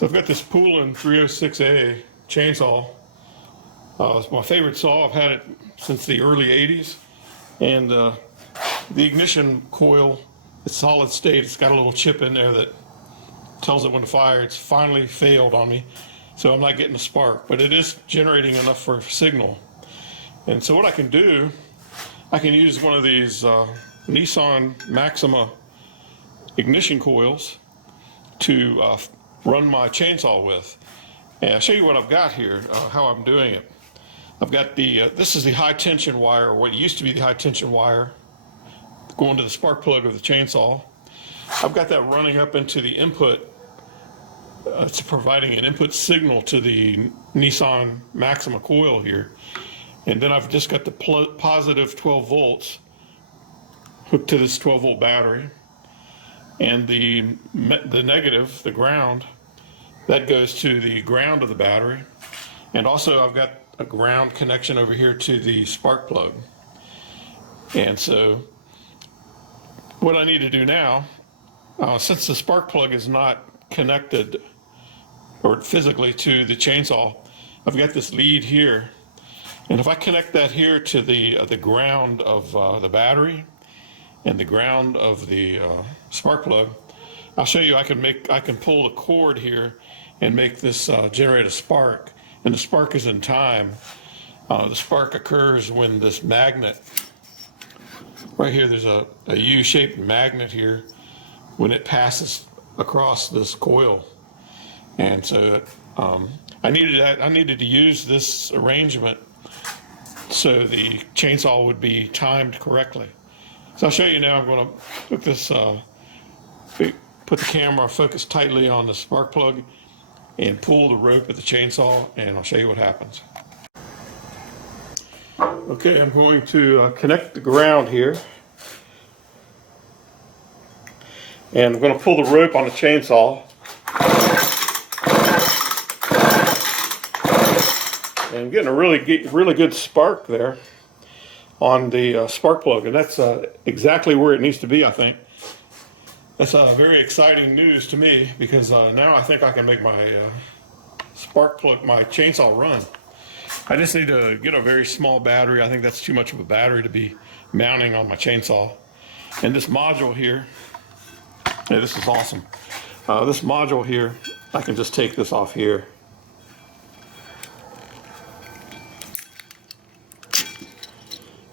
So I've got this POULAN 306A chainsaw. It's my favorite saw. I've had it since the early 80s. And the ignition coil, it's solid state. It's got a little chip in there that tells it when to fire. It's finally failed on me. So I'm not getting a spark, but it is generating enough for a signal. And so what I can do, I can use one of these Nissan Maxima ignition coils to run my chainsaw with. And I'll show you what I've got here, how I'm doing it. I've got the, this is the high tension wire, or what used to be the high tension wire, going to the spark plug of the chainsaw. I've got that running up into the input. It's providing an input signal to the Nissan Maxima coil here. And then I've just got the positive 12 volts hooked to this 12 volt battery. And the negative, the ground, that goes to the ground of the battery. And also I've got a ground connection over here to the spark plug. And so what I need to do now, since the spark plug is not connected or physically to the chainsaw, I've got this lead here. And if I connect that here to the ground of the battery and the ground of the spark plug, I'll show you I can pull the cord here and make this generate a spark. And the spark is in time. The spark occurs when this magnet, right here there's a U-shaped magnet here, when it passes across this coil. And so I needed to use this arrangement so the chainsaw would be timed correctly. So I'll show you now. I'm going to hook this, put the camera focused tightly on the spark plug and pull the rope at the chainsaw, and I'll show you what happens. Okay, I'm going to connect the ground here. And I'm going to pull the rope on the chainsaw. And I'm getting a really good spark there on the spark plug, and that's exactly where it needs to be, I think. That's very exciting news to me, because now I think I can make my spark plug, my chainsaw run. I just need to get a very small battery. I think that's too much of a battery to be mounting on my chainsaw. And this module here, yeah, this is awesome. This module here, I can just take this off here.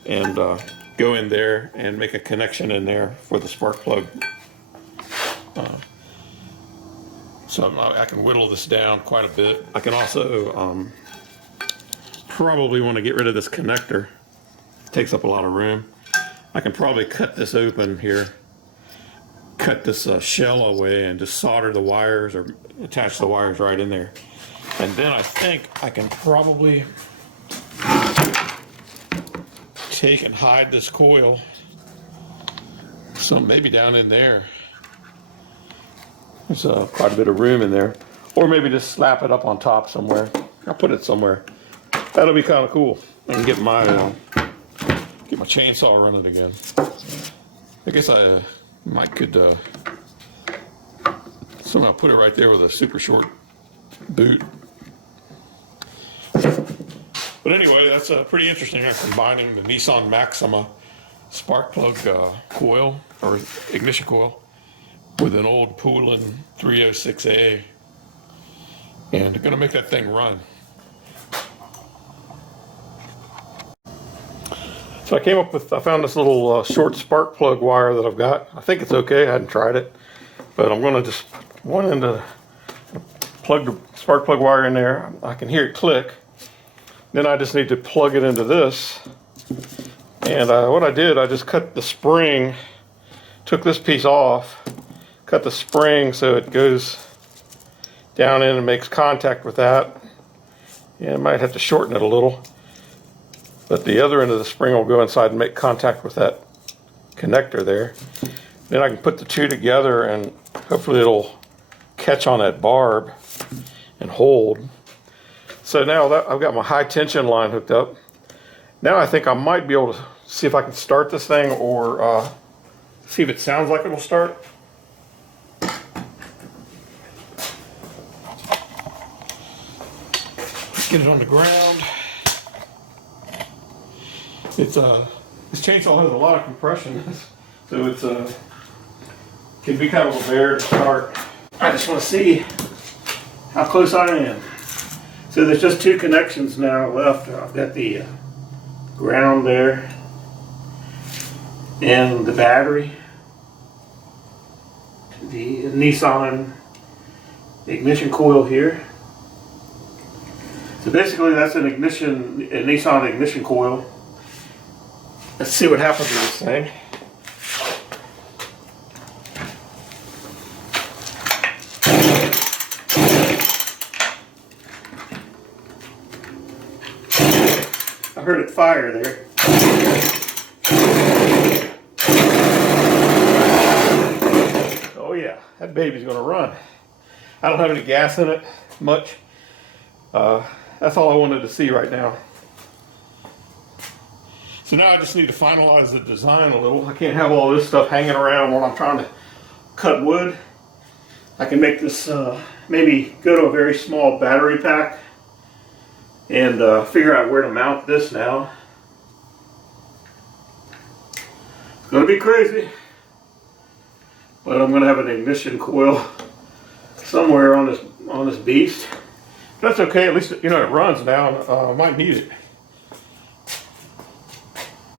And go in there and make a connection in there for the spark plug. So I can whittle this down quite a bit. I can also probably want to get rid of this connector. It takes up a lot of room. I can probably cut this open here, cut this shell away, and just solder the wires or attach the wires right in there. And then I think I can probably take and hide this coil, so maybe down in there. There's quite a bit of room in there, or maybe just slap it up on top somewhere. I'll put it somewhere. That'll be kind of cool. I can get my chainsaw running again. I guess I could somehow put it right there with a super short boot. But anyway, that's pretty interesting. I'm combining the Nissan Maxima spark plug coil, or ignition coil, with an old POULAN 306A. And I'm going to make that thing run. So I found this little short spark plug wire that I've got. I think it's okay. I hadn't tried it. But I'm going to just plug the spark plug wire in there. I can hear it click. Then I just need to plug it into this. And what I did, I just cut the spring, took this piece off, cut the spring so it goes down in and makes contact with that. Yeah, I might have to shorten it a little. But the other end of the spring will go inside and make contact with that connector there. Then I can put the two together and hopefully it'll catch on that barb and hold. So now that I've got my high tension line hooked up, now I think I might be able to see if I can start this thing, or see if it sounds like it will start. get it on the ground. It's this chainsaw has a lot of compression, so it's can be kind of a bear to start. I just want to see how close I am. So there's just 2 connections now left. I've got the ground there and the battery, the Nissan ignition coil here. So basically that's a Nissan ignition coil. Let's see what happens with this thing. I heard it fire there. Oh yeah, that baby's gonna run. I don't have any gas in it, much. That's all I wanted to see right now. So now I just need to finalize the design a little. I can't have all this stuff hanging around while I'm trying to cut wood. I can make this, maybe go to a very small battery pack and figure out where to mount this now. It's gonna be crazy, but I'm gonna have an ignition coil somewhere on this beast. That's okay, at least you know it runs now. I might need it.